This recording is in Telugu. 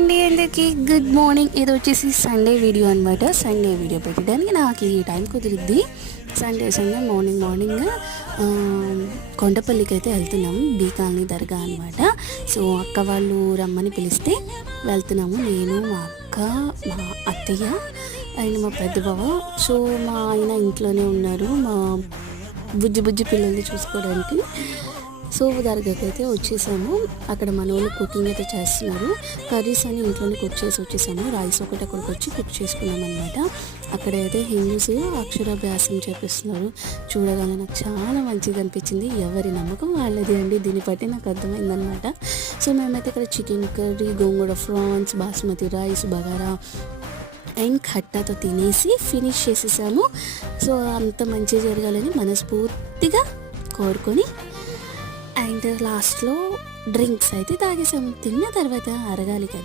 అండి అందరికీ గుడ్ మార్నింగ్. ఇది వచ్చేసి సండే వీడియో అనమాట. సండే వీడియో పెట్టడానికి నాకు ఈ టైం కుదిరిద్ది. సండే మార్నింగ్ కొండపల్లికి అయితే వెళ్తున్నాము. బీ కాలనీ దర్గా అనమాట. సో అక్క వాళ్ళు రమ్మని పిలిస్తే వెళ్తున్నాము. నేను, మా అక్క, మా అత్తయ్య అండ్ మా పెద్ద బావ. సో మా ఆయన ఇంట్లోనే ఉన్నారు మా బుజ్జి పిల్లల్ని చూసుకోవడానికి. సో దర్గాకి అయితే వచ్చేసాము. అక్కడ మన వాళ్ళు కుకింగ్ అయితే చేస్తున్నారు. కర్రీస్ అని ఇంట్లోనే కుక్ చేసి వచ్చేసాము. రైస్ ఒకటి అక్కడికి వచ్చి కుక్ చేసుకున్నాం అనమాట. అక్కడైతే హిందూస్ అక్షరాభ్యాసం చేపిస్తున్నారు. చూడగానే నాకు చాలా మంచిగా అనిపించింది. ఎవరి నమ్మకం వాళ్ళది అండి. దీన్ని బట్టి నాకు అర్థమైందనమాట. సో మేమైతే ఇక్కడ chicken curry, gongura prawns, basmati rice, bagara and ఖట్టాతో తినేసి ఫినిష్ చేసేసాము. సో అంత మంచిగా జరగాలని మనస్ఫూర్తిగా కోరుకొని అండ్ లాస్ట్లో డ్రింక్స్ అయితే తాగేసాము. తిన్న తర్వాత అరగాలి కదా.